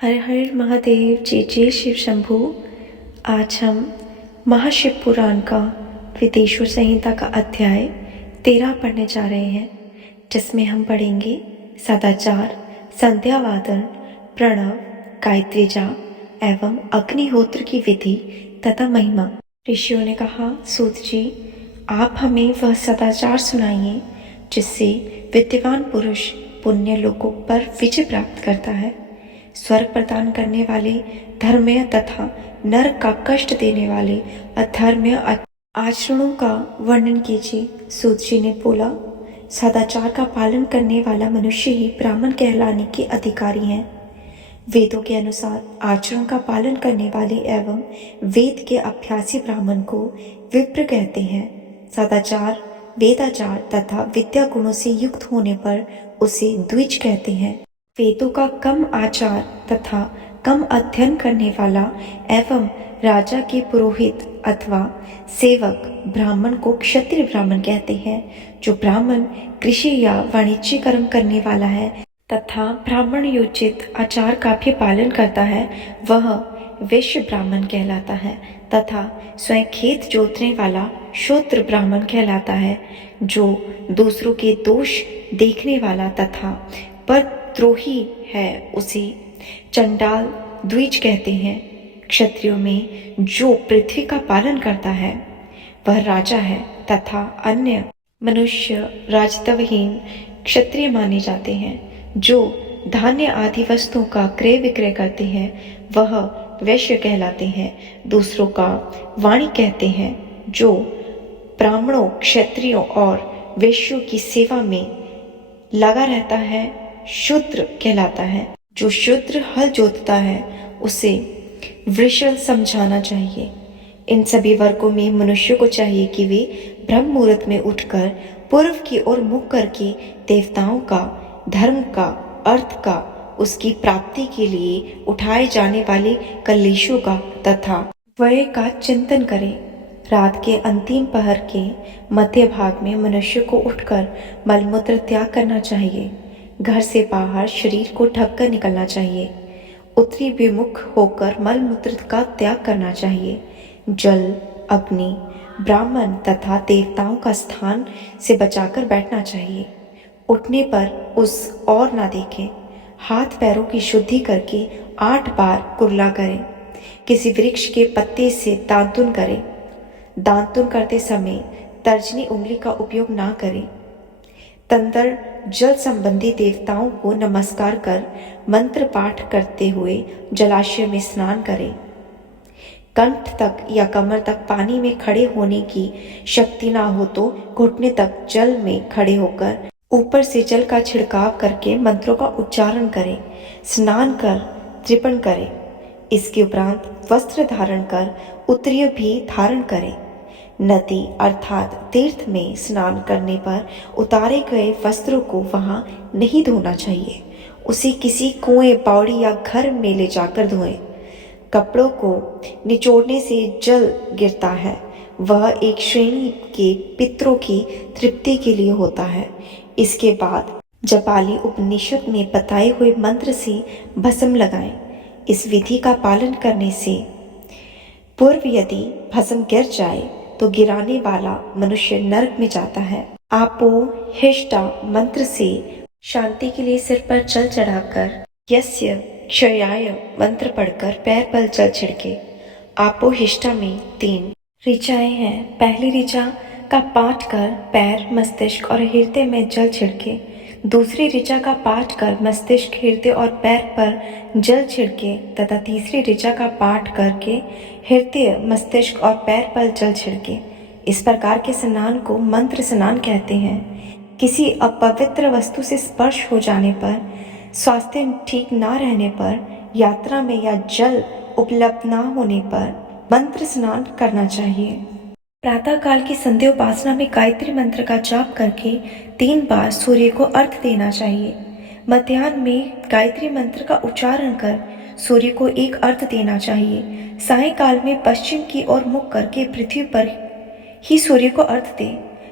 हर हर महादेव, जय जय शिव शंभू। आज हम महाशिव पुराण का विदेश्वर संहिता का अध्याय 13 पढ़ने जा रहे हैं, जिसमें हम पढ़ेंगे सदाचार, संध्यावादन, प्रणव, गायत्री जाप एवं अग्निहोत्र की विधि तथा महिमा। ऋषियों ने कहा, सूत जी, आप हमें वह सदाचार सुनाइए जिससे विद्वान पुरुष पुण्य लोकों पर विजय प्राप्त करता है। स्वर्ग प्रदान करने वाले धर्मय तथा नरक का कष्ट देने वाले अधर्मय आचरणों का वर्णन कीजिए। सूत जी ने बोला, सदाचार का पालन करने वाला मनुष्य ही ब्राह्मण कहलाने के अधिकारी हैं। वेदों के अनुसार आचरण का पालन करने वाले एवं वेद के अभ्यासी ब्राह्मण को विप्र कहते हैं। सदाचार, वेदाचार तथा विद्या गुणों से युक्त होने पर उसे द्विज कहते हैं। वेदों का कम आचार तथा कम अध्ययन करने वाला एवं राजा के पुरोहित अथवा सेवक ब्राह्मण को क्षत्रिय ब्राह्मण कहते हैं। जो ब्राह्मण कृषि या वाणिज्य कर्म करने वाला है तथा ब्राह्मण योजित आचार का भी पालन करता है, वह वैश्य ब्राह्मण कहलाता है तथा स्वयं खेत जोतने वाला शूद्र ब्राह्मण कहलाता है। जो दूसरों के दोष देखने वाला तथा परद्रोही है, उसे चंडाल द्विज कहते हैं। क्षत्रियों में जो पृथ्वी का पालन करता है वह राजा है तथा अन्य मनुष्य राजत्वहीन क्षत्रिय माने जाते हैं। जो धान्य आदि वस्तुओं का क्रय विक्रय करते हैं वह वैश्य कहलाते हैं। दूसरों का वाणी कहते हैं। जो ब्राह्मणों, क्षत्रियों और वैश्यों की सेवा में लगा रहता है शूद्र कहलाता है। जो शूद्र हल जोतता है उसे वृषण समझाना चाहिए। इन सभी वर्गों में मनुष्य को चाहिए कि वे ब्रह्म मुहूर्त में उठकर पूर्व की ओर मुख करके देवताओं का, धर्म का, अर्थ का, उसकी प्राप्ति के लिए उठाए जाने वाले कलेशों का तथा व्यय का चिंतन करें। रात के अंतिम पहर के मध्य भाग में मनुष्य को उठकर मलमूत्र त्याग करना चाहिए। घर से बाहर शरीर को ढककर निकलना चाहिए। उत्तरी विमुख होकर मलमूत्र का त्याग करना चाहिए। जल, अग्नि, ब्राह्मण तथा देवताओं का स्थान से बचाकर बैठना चाहिए। उठने पर उस और ना देखें। हाथ पैरों की शुद्धि करके 8 बार कुर्ला करें। किसी वृक्ष के पत्ते से दांतुन करें। दांतुन करते समय तर्जनी उंगली का उपयोग ना करें। तंत्र जल संबंधी देवताओं को नमस्कार कर मंत्र पाठ करते हुए जलाशय में स्नान करें। कंठ तक या कमर तक पानी में खड़े होने की शक्ति ना हो तो घुटने तक जल में खड़े होकर ऊपर से जल का छिड़काव करके मंत्रों का उच्चारण करें। स्नान कर तृपण करें। इसके उपरांत वस्त्र धारण कर उत्तरीय भी धारण करें। नदी अर्थात तीर्थ में स्नान करने पर उतारे गए वस्त्रों को वहां नहीं धोना चाहिए। उसे किसी कुएं, बावड़ी या घर में ले जाकर धोएं। कपड़ों को निचोड़ने से जल गिरता है। वह एक श्रेणी के पितरों की तृप्ति के लिए होता है। इसके बाद जपाली उपनिषद में बताए हुए मंत्र से भस्म लगाएं। इस विधि का पालन करने से पूर्व यदि भस्म गिर जाए तो गिराने वाला मनुष्य नरक में जाता है। आपो हिष्टा मंत्र से शांति के लिए सिर पर जल चढ़ाकर यस्य क्षयाय मंत्र पढ़कर पैर पर जल छिड़के। आपो हिष्टा में 3 ऋचाएं हैं। पहली ऋचा का पाठ कर पैर, मस्तिष्क और हृदय में जल छिड़के। दूसरी ऋचा का पाठ कर मस्तिष्क, हृदय और पैर पर जल छिड़के तथा तीसरी ऋचा का पाठ करके हृदय, मस्तिष्क और पैर पर जल छिड़के। इस प्रकार के स्नान को मंत्र स्नान कहते हैं। किसी अपवित्र वस्तु से स्पर्श हो जाने पर, स्वास्थ्य ठीक ना रहने पर, यात्रा में या जल उपलब्ध ना होने पर मंत्र स्नान करना चाहिए। प्रातः काल की संध्या उपासना में गायत्री मंत्र का जाप करके 3 बार सूर्य को अर्घ्य देना चाहिए। मध्याह्न में गायत्री मंत्र का उच्चारण कर सूर्य को एक अर्घ्य देना चाहिए। सायंकाल में पश्चिम की ओर मुख करके पृथ्वी पर ही सूर्य को अर्घ्य दे।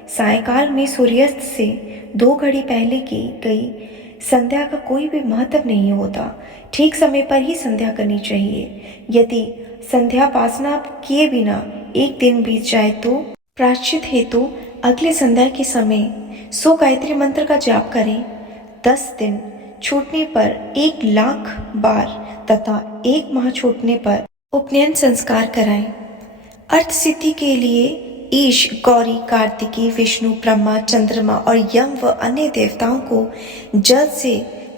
सायंकाल में सूर्यास्त से 2 घड़ी पहले की गई संध्या का कोई भी महत्व नहीं होता। ठीक समय पर ही संध्या करनी चाहिए। यदि संध्यापासना किए बिना एक दिन बीत जाए तो प्रायश्चित हेतु अगले संध्या के समय 100 गायत्री मंत्र का जाप करें। 10 दिन छूटने पर 1,00,000 बार तथा 1 माह छूटने पर उपनयन संस्कार कराएं। अर्थ सिद्धि के लिए ईश, गौरी, कार्तिकी, विष्णु, ब्रह्मा, चंद्रमा और यम व अन्य देवताओं को जल से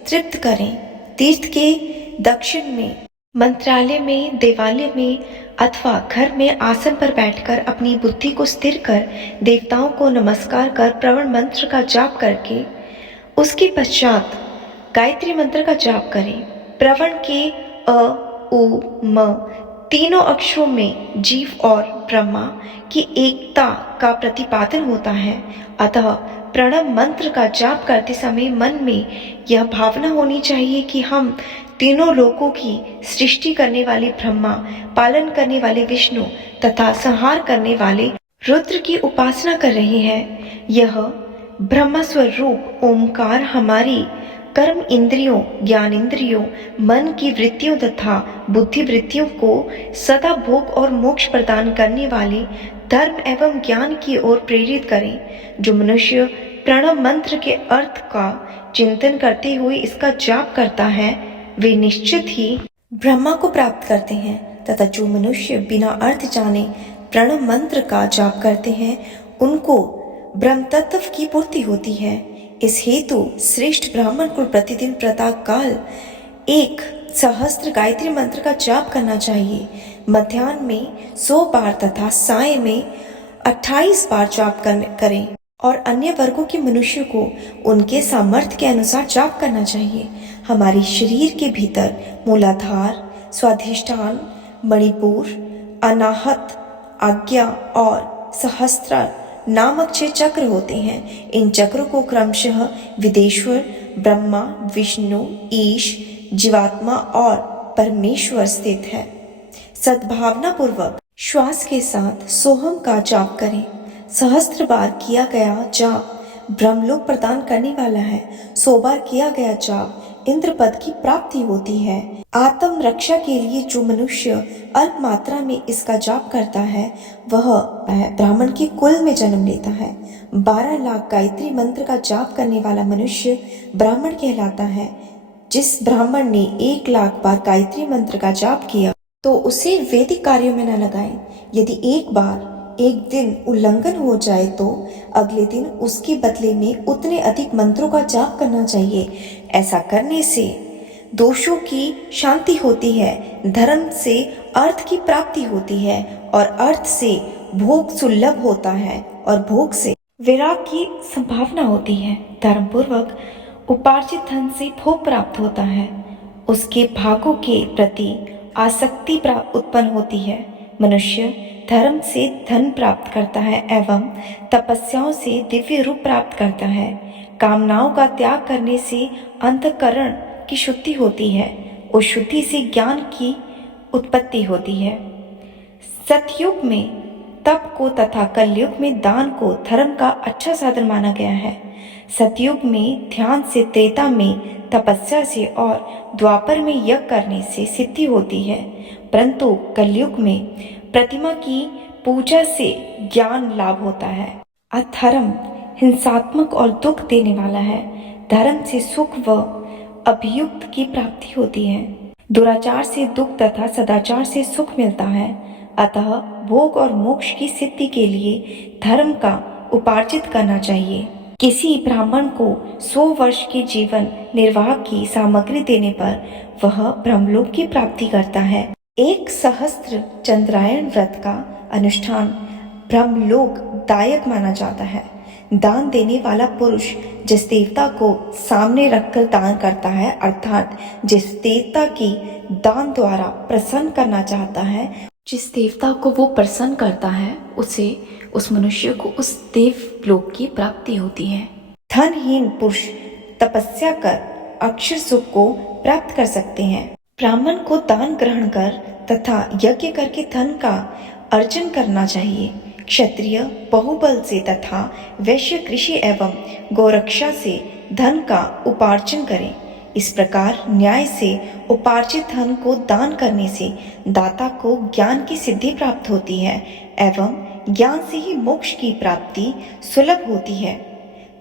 तृप्त करें। तीर्थ के दक्षिण में, मंत्रालय में, देवालय में अथवा घर में आसन पर बैठकर अपनी बुद्धि को स्थिर कर देवताओं को नमस्कार कर प्रवण मंत्र का जाप करके उसके पश्चात गायत्री मंत्र का जाप करें। प्रवण के अ, उ, म तीनों अक्षरों में जीव और ब्रह्मा की एकता का प्रतिपादन होता है। अतः प्रणव मंत्र का जाप करते समय मन में यह भावना होनी चाहिए कि हम तीनों लोकों की सृष्टि करने वाले ब्रह्मा, पालन करने वाले विष्णु तथा संहार करने वाले रुद्र की उपासना कर रहे हैं। यह ब्रह्म स्वरूप ओमकार हमारी कर्म इंद्रियों, ज्ञान इंद्रियों, मन की वृत्तियों तथा बुद्धि वृत्तियों को सदा भोग और मोक्ष प्रदान करने वाले धर्म एवं ज्ञान की ओर प्रेरित करें। जो मनुष्य प्रणव मंत्र के अर्थ का चिंतन करते हुए इसका जाप करता है वे निश्चित ही ब्रह्मा को प्राप्त करते हैं तथा जो मनुष्य बिना अर्थ जाने प्रणव मंत्र का जाप करते हैं उनको ब्रह्म तत्व की पूर्ति होती है। इस हेतु श्रेष्ठ ब्राह्मण को प्रतिदिन प्रातः काल 1,000 गायत्री मंत्र का जाप करना चाहिए। मध्याह्न में 100 बार तथा साय में 28 बार जाप करें और अन्य वर्गों के मनुष्य को उनके सामर्थ्य के अनुसार जाप करना चाहिए। हमारे शरीर के भीतर मूलाधार, स्वाधिष्ठान, मणिपुर, अनाहत, आज्ञा और सहस्त्र नामक 6 चक्र होते हैं। इन चक्रों को क्रमशः विदेश्वर, ब्रह्मा, विष्णु, ईश, जीवात्मा और परमेश्वर स्थित है। सद्भावना पूर्वक श्वास के साथ सोहम का जाप करें। 1000 बार किया गया जाप ब्रह्मलोक प्रदान करने वाला है। 100 बार किया गया जाप इंद्र पद की प्राप्ति होती है। आत्म रक्षा के लिए जो मनुष्य अल्प मात्रा में इसका जाप करता है वह ब्राह्मण के कुल में जन्म लेता है। 12 लाख गायत्री मंत्र का जाप करने वाला मनुष्य ब्राह्मण कहलाता है। जिस ब्राह्मण ने 1 लाख बार गायत्री मंत्र का जाप किया तो उसे वैदिक कार्यों में न लगाएं। यदि एक दिन उल्लंघन हो जाए तो अगले दिन उसके बदले में उतने अधिक मंत्रों का जाप करना चाहिए। ऐसा करने से दोषों की शांति होती है, धर्म से अर्थ की प्राप्ति होती है और अर्थ से भोग सुलभ होता है और भोग से विराग की संभावना होती है। धर्म पूर्वक उपार्जित धन से भोग प्राप्त होता है, उसके भागों के प्रति आसक्ति उत्पन्न होती है। मनुष्य धर्म से धन प्राप्त करता है एवं तपस्याओं से दिव्य रूप प्राप्त करता है। कामनाओं का त्याग करने से अंतःकरण की शुद्धि होती है। उस शुद्धि से ज्ञान की उत्पत्ति होती है। सतयुग में तप को तथा कलयुग में दान को धर्म का अच्छा साधन माना गया है। सतयुग में ध्यान से, त्रेता में तपस्या से और द्वापर में यज्ञ करने से सिद्धि होती है, परंतु कलयुग में प्रतिमा की पूजा से ज्ञान लाभ होता है। अधर्म हिंसात्मक और दुख देने वाला है। धर्म से सुख व अभियुक्त की प्राप्ति होती है। दुराचार से दुख तथा सदाचार से सुख मिलता है। अतः भोग और मोक्ष की सिद्धि के लिए धर्म का उपार्जित करना चाहिए। किसी ब्राह्मण को 100 वर्ष के जीवन निर्वाह की सामग्री देने पर वह ब्रह्मलोक की प्राप्ति करता है। 1 सहस्त्र चंद्रायण व्रत का अनुष्ठान ब्रह्मलोक दायक माना जाता है। दान देने वाला पुरुष जिस देवता को सामने रखकर दान करता है, अर्थात जिस देवता की दान द्वारा प्रसन्न करना चाहता है, जिस देवता को वो प्रसन्न करता है उस मनुष्य को उस देवलोक की प्राप्ति होती है। धनहीन पुरुष तपस्या कर अक्षर सुख को प्राप्त कर सकते हैं। ब्राह्मण को दान ग्रहण कर तथा यज्ञ करके धन का अर्जन करना चाहिए। क्षत्रिय बहुबल से तथा वैश्य कृषि एवं गौरक्षा से धन का उपार्जन करें। इस प्रकार न्याय से उपार्जित धन को दान करने से दाता को ज्ञान की सिद्धि प्राप्त होती है एवं ज्ञान से ही मोक्ष की प्राप्ति सुलभ होती है।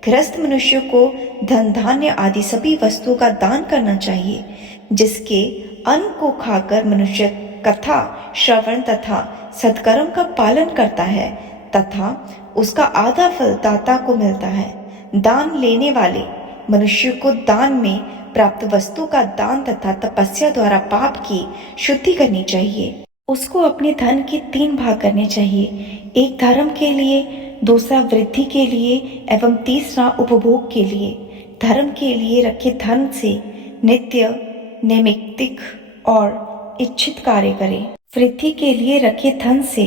गृहस्थ मनुष्य को धन धान्य आदि सभी वस्तुओं का दान करना चाहिए, जिसके अन्न को खाकर मनुष्य कथा श्रवण तथा सत्कर्म का पालन करता है तथा उसका आधा फल दाता को मिलता है। दान लेने वाले मनुष्य को दान में प्राप्त वस्तु का दान तथा तपस्या द्वारा पाप की शुद्धि करनी चाहिए। उसको अपने धन के 3 भाग करने चाहिए, एक धर्म के लिए, दूसरा वृद्धि के लिए एवं तीसरा उपभोग के लिए। धर्म के लिए रखे धन से नित्य नैमित्तिक और इच्छित कार्य करें। वृद्धि के लिए रखे धन से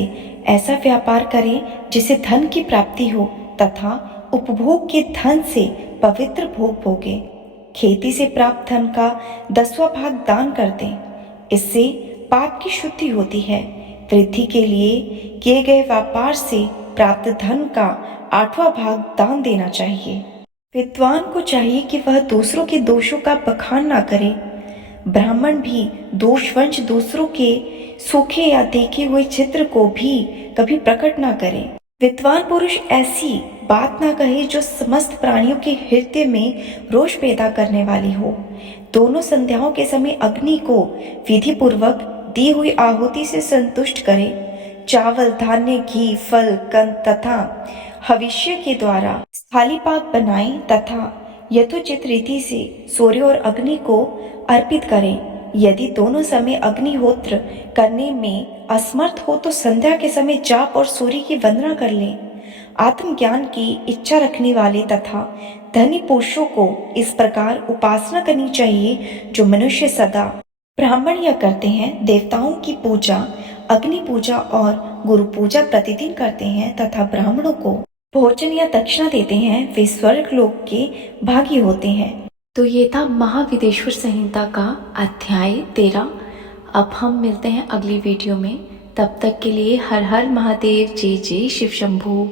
ऐसा व्यापार करें जिसे धन की प्राप्ति हो तथा उपभोग के धन से पवित्र भोग भोगे। खेती से प्राप्त धन का 10वां भाग दान कर दें, इससे पाप की शुद्धि होती है। वृद्धि के लिए किए गए व्यापार से प्राप्त धन का 8वां भाग दान देना चाहिए। विद्वान को चाहिए कि वह दूसरों के दोषों का बखान ना करे। ब्राह्मण भी दोषवंश दूसरों के सूखे या देखे हुए चित्र को भी कभी प्रकट ना करे। विद्वान पुरुष ऐसी बात ना कहे जो समस्त प्राणियों के हृदय में रोष पैदा करने वाली हो। दोनों संध्याओं के समय अग्नि को विधि पूर्वक दी हुई आहुति से संतुष्ट करे। चावल, धान्य, घी, फल, कंद तथा हविष्य के द्वारा स्थाली पाक बनाएं तथा यथोचित रीति से सूर्य और अग्नि को अर्पित करें। यदि दोनों समय अग्निहोत्र करने में असमर्थ हो तो संध्या के समय जाप और सूर्य की वंदना कर लें। आत्मज्ञान की इच्छा रखने वाले तथा धनी पुरुषों को इस प्रकार उपासना करनी चाहिए जो मनुष्य सदा ब्राह्मण या करते हैं, देवताओं की पूजा, अग्नि पूजा और गुरु पूजा प्रतिदिन करते हैं तथा ब्राह्मणों को भोजन या दक्षिणा देते हैं, वे स्वर्ग लोक के भागी होते हैं। तो ये था महाविदेश्वर संहिता का अध्याय 13। अब हम मिलते हैं अगली वीडियो में। तब तक के लिए हर हर महादेव, जय जय शिव शंभू।